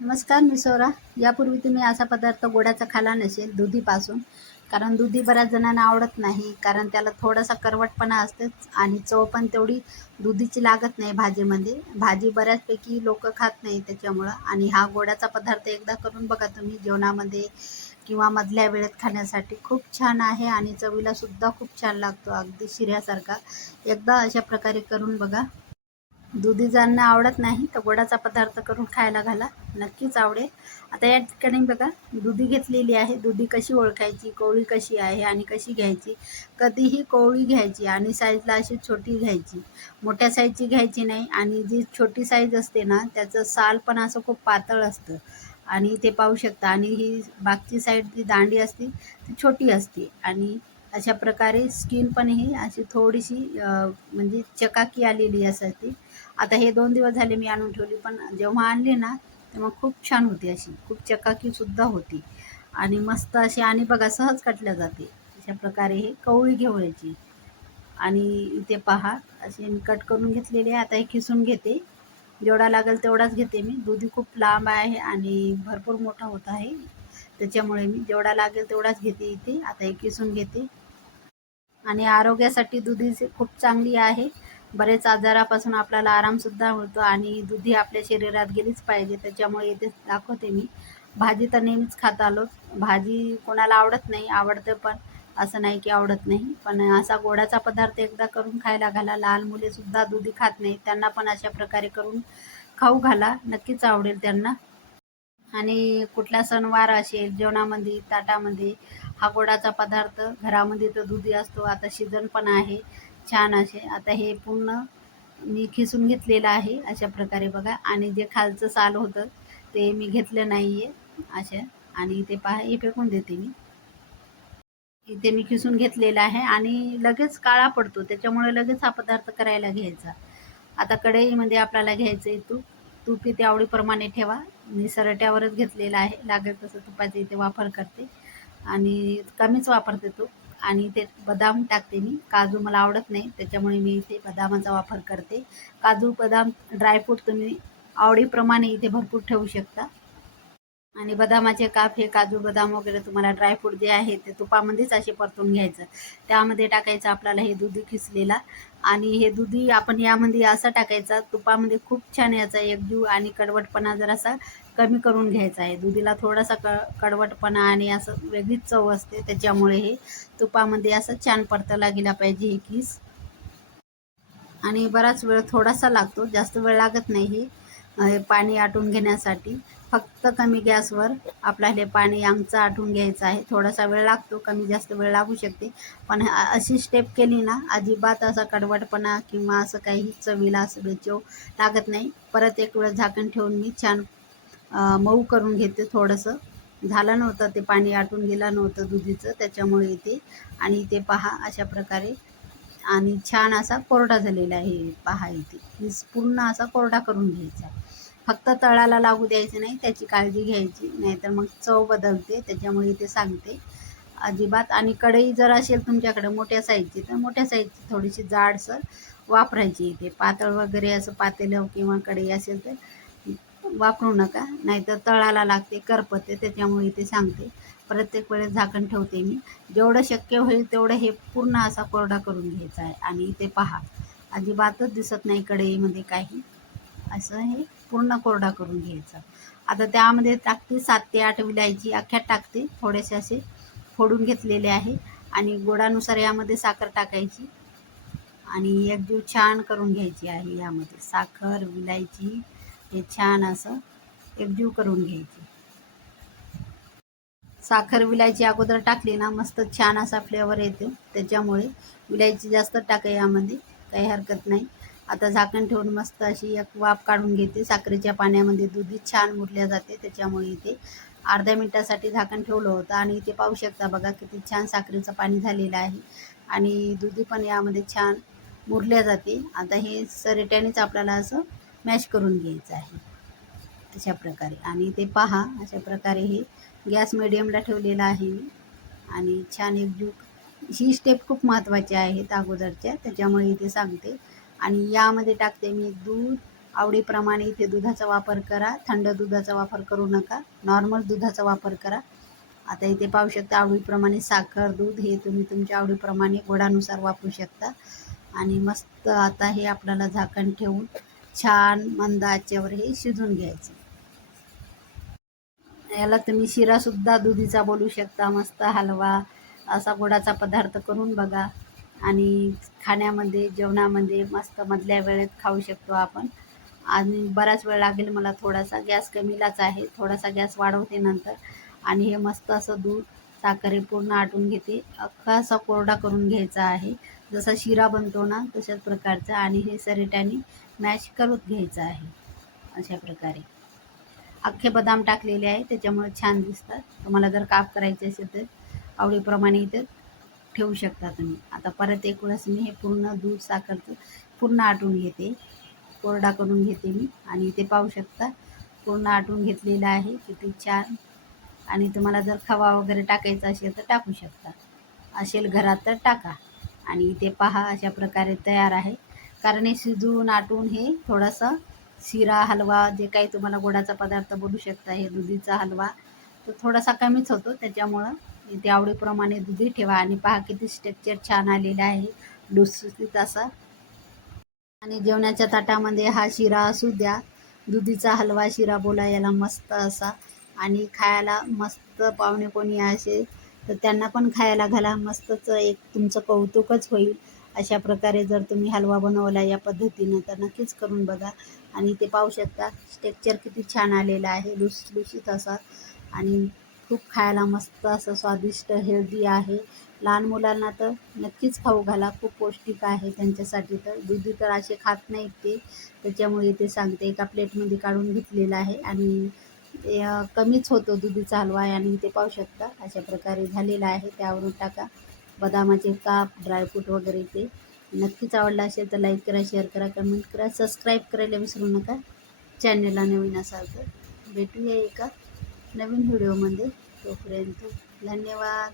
नमस्कार, मी सोरा. यापूर्वी तुम्ही असा पदार्थ गोडाचा खाल्ला नसेल दुधीपासून. कारण दुधी बऱ्याच जणांना आवडत नाही, कारण त्याला थोडासा कडवटपणा असतेच आणि चव पण तेवढी दुधीची लागत नाही भाजीमध्ये. भाजी बऱ्याचपैकी लोकं खात नाही त्याच्यामुळं. आणि हा गोडाचा पदार्थ एकदा करून बघा तुम्ही जेवणामध्ये किंवा मधल्या वेळेत खाण्यासाठी. खूप छान आहे आणि चवीलासुद्धा खूप छान लागतो, अगदी शिऱ्यासारखा. एकदा अशा प्रकारे करून बघा. दुधी ज्यांना आवडत नाही तर गोडाचा पदार्थ करून खायला घाला, नक्कीच आवडेल. आता या ठिकाणी बघा, दुधी घेतलेली आहे. दुधी कशी ओळखायची, कोवळी कशी आहे आणि कशी घ्यायची. कधीही कोवळी घ्यायची आणि साईजला अशी छोटी घ्यायची, मोठ्या साईजची घ्यायची नाही. आणि जी छोटी साईज असते ना, त्याचं साल पण असं खूप पातळ असतं आणि ते पाहू शकता. आणि ही बागची साईड जी दांडी असते ती छोटी असते आणि अशा प्रकारे स्किन पण ही अशी थोडीशी म्हणजे चकाकी आलेली असते. आता हे 2 दिवस झाले मी आणून ठेवली, पण जेव्हा आणली ना तेव्हा खूप छान होती, अशी खूप चकाकीसुद्धा होती आणि मस्त अशी. आणि बघा, सहज कटल्या जाते. अशा प्रकारे हे कवळी घ्यायची. आणि इथे पहा, असे मी कट करून घेतलेले आहे. आता हे किसून घेते. जेवढा लागेल तेवढाच घेते मी. दुधी खूप लांब आहे आणि भरपूर मोठा होत आहे, त्याच्यामुळे मी जेवढा लागेल तेवढाच घेते इथे. आता हे किसून घेते. आणि आरोग्यासाठी दुधी खूप चांगली आहे. बरेच आजारापासून आपल्याला आरामसुद्धा मिळतो आणि दुधी आपल्या शरीरात गेलीच पाहिजे, त्याच्यामुळे इथे दाखवते मी. भाजी तर नेहमीच खात आलो. भाजी कोणाला आवडत नाही, आवडतं पण. असं नाही की आवडत नाही, पण असा गोडाचा पदार्थ एकदा करून खायला घाला. लहान मुलेसुद्धा दुधी खात नाही, त्यांना पण अशा प्रकारे करून खाऊ घाला, नक्कीच आवडेल त्यांना. आणि कुठला सणवार असेल, जेवणामध्ये ताटामध्ये हा गोडाचा पदार्थ घरामध्ये तर दुधी असतो. आता सीझन पण आहे छान असे. आता हे पूर्ण मी खिसून घेतलेलं आहे अशा प्रकारे बघा. आणि जे खालचं साल होतं ते मी घेतलं नाही आहे अशा. आणि इथे पहा, हे फेकून देते मी. इथे मी खिसून घेतलेला आहे आणि लगेच काळा पडतो, त्याच्यामुळे लगेच हा पदार्थ करायला घ्यायचा. आता कढईमध्ये आपल्याला घ्यायचं आहे तूप. तूप इथे आवडीप्रमाणे ठेवा. मी सरट्यावरच घेतलेलं आहे, लागेल तसं तुपाचा इथे वापर करते आणि कमीच वापरते तूप. आणि इथे बदाम टाकते मी. काजू मला आवडत नाही, त्याच्यामुळे मी इथे बदामाचा वापर करते. काजू, बदाम, ड्रायफ्रूट तुम्ही आवडीप्रमाणे इथे भरपूर ठेवू शकता. आणि बदामाचे काप, हे काजू बदाम वगैरे तुम्हाला ड्रायफ्रूट जे आहे ते तुपामध्येच असे परतून घ्यायचं. त्यामध्ये टाकायचं आपल्याला हे दुधी किसलेला. आणि हे दुधी आपण यामध्ये असं टाकायचा तुपामध्ये, खूप छान याचा एकजीव आणि कडवटपणा जरासा कमी करून घ्यायचा आहे. दुधीला थोडासा कडवटपणा आणि असं वेगळीच चव असते, त्याच्यामुळे हे तुपामध्ये असं छान परतायला गेला पाहिजे हे किस. आणि बराच वेळ थोडासा लागतो, जास्त वेळ लागत नाही हे. हे पाणी आटून घेण्यासाठी फक्त कमी गॅसवर आपल्याला हे पाणी आमचं आटून घ्यायचं आहे. थोडासा वेळ लागतो, कमी जास्त वेळ लागू शकते, पण अशी स्टेप केली ना अजिबात असा कडवटपणा किंवा असं काही चवीला असं बेचव लागत नाही. परत एक वेळ झाकण ठेवून मी छान मऊ करून घेते. थोडंसं झालं नव्हतं, ते पाणी आटून गेलं नव्हतं दुधीचं, त्याच्यामुळे इथे. आणि इथे पहा अशा प्रकारे. आणि छान असा कोरडा झालेला आहे पहा इथे. मीच पूर्ण असा कोरडा करून घ्यायचा. फक्त तळाला लागू द्यायचं नाही, त्याची काळजी घ्यायची, नाहीतर मग चव बदलते, त्याच्यामुळे इथे सांगते अजिबात. आणि कढई जर असेल तुमच्याकडे मोठ्या साईजची तर मोठ्या साईजची थोडीशी जाडसर वापरायची इथे. पातळ वगैरे असं पातेलं किंवा कढई असेल तर वापरू नका, नाहीतर तळाला लागते, करपते, त्याच्यामुळे इथे सांगते. प्रत्येक वेळेस झाकण ठेवते मी. जेवढं शक्य होईल तेवढं हे पूर्ण असा कोरडा करून घ्यायचा आहे. आणि इथे पहा, अजिबातच दिसत नाही कढईमध्ये काही. असं हे पूर्ण कोरडा करून घ्यायचा. आता त्यामध्ये टाकते 7 ते 8 विलायची अख्ख्या टाकते, थोडेसे असे फोडून घेतलेले आहे. आणि गोडानुसार यामध्ये साखर टाकायची आणि एकजीव छान करून घ्यायची आहे. यामध्ये साखर, विलायची हे छान असं एकजीव करून घ्यायची. साखर विलायची अगोदर टाकली ना मस्त छान असा फ्लेवर येतो, त्याच्यामुळे विलायची जास्त टाका यामध्ये, काही हरकत नाही. आता झाकण ठेवून मस्त अशी एक वाफ काढून घेते. साखरेच्या पाण्यामध्ये दुधी छान मुरल्या जाते, त्याच्यामुळे इथे अर्ध्या मिनिटासाठी झाकण ठेवलं होतं. आणि इथे पाहू शकता बघा किती छान साखरेचं पाणी झालेलं आहे आणि दुधी पण यामध्ये छान मुरल्या जाते. आता हे सरेट्यानेच आपल्याला असं मॅश करून घ्यायचं आहे अशा प्रकारे. आणि ते पहा अशा प्रकारे हे गॅस मिडियमला ठेवलेला आहे मी. आणि छान एकजीव. ही स्टेप खूप महत्त्वाची आहेत अगोदरच्या, त्याच्यामुळे इथे सांगते. आणि यामध्ये टाकते मी दूध आवडीप्रमाणे इथे दुधाचा वापर करा. थंड दुधाचा वापर करू नका, नॉर्मल दुधाचा वापर करा. आता इथे पाहू शकता आवडीप्रमाणे साखर, दूध हे तुम्ही तुमच्या आवडीप्रमाणे गोडानुसार वापरू शकता. आणि मस्त आता हे आपल्याला झाकण ठेवून छान मंद आचेवर हे शिजून घ्यायचं. याला तुम्ही शिरासुद्धा दुधीचा बोलू शकता. मस्त हलवा असा गोडाचा पदार्थ करून बघा आणि खाण्यामध्ये, जेवणामध्ये मस्त मधल्या वेळेत खाऊ शकतो आपण. आणि बराच वेळ लागेल मला, थोडासा गॅस कमीलाच आहे, थोडासा गॅस वाढवते नंतर. आणि हे मस्त असं दूध साखर हे पूर्ण आटून घेते. अख्खा असा कोरडा करून घ्यायचा आहे, जसा शिरा बनतो ना तशाच प्रकारचा. आणि हे सरेट्याने मॅश करून घ्यायचं आहे अशा प्रकारे. अख्खे बदाम टाकलेले आहे त्याच्यामुळे छान दिसतात. तुम्हाला जर काप करायचे असेल तर आवडीप्रमाणे इथे ठेवू शकता तुम्ही. आता परत एक वेळेस मी हे पूर्ण दूध साखरचं पूर्ण आटून घेते, कोरडा करून घेते मी. आणि इथे पाहू शकता पूर्ण आटून घेतलेलं आहे, किती छान. आणि तुम्हाला जर खवा वगैरे टाकायचा असेल तर टाकू शकता, असेल घरात तर टाका. आणि इथे पहा अशा प्रकारे तयार आहे. कारण हे शिजवून आटून हे थोडासा शिरा, हलवा जे काही तुम्हाला गोडाचा पदार्थ बोलू शकता, हे दुधीचा हलवा तो थोडासा कमीच होतो. त्याच्यामुळं इथे आवडीप्रमाणे दुधी ठेवा. आणि पहा किती स्ट्रक्चर छान आलेला आहे, लुसलुसीत असा. आणि जेवणाच्या ताटामध्ये हा शिरा असू द्या, दुधीचा हलवा शिरा बोला याला, मस्त असा. आणि खायला मस्त. पाहुणे कोणी असेल तर त्यांना पण खायला घाला, मस्तच एक तुमचं कौतुकच होईल. अशा प्रकारे जर तुम्ही हलवा बनवला या पद्धतीनं तर नक्कीच करून बघा. आणि ते पाहू शकता टेक्स्चर किती छान आलेलं आहे, लुसलुशीत असा. आणि खूप खायला मस्त असं स्वादिष्ट, हेल्दी आहे. लहान मुलांना तर नक्कीच खाऊ घाला, खूप पौष्टिक आहे त्यांच्यासाठी. तर दुधी तर असे खात नाहीत ते, त्याच्यामुळे ते सांगते. एका प्लेटमध्ये काढून घेतलेलं आहे. आणि कमीच होतो दुधीचा हलवा. आणि ते पाहू शकता अशा प्रकारे झालेला आहे. त्यावरून टाका बदामाचे काप, ड्रायफ्रूट वगैरे. ते नक्कीच आवडला असेल तर लाईक करा, शेअर करा, कमेंट करा, सबस्क्राईब करायला विसरू नका. चॅनलला नवीन असाल तर भेटूया एका नवीन व्हिडिओमध्ये. तोपर्यंत धन्यवाद.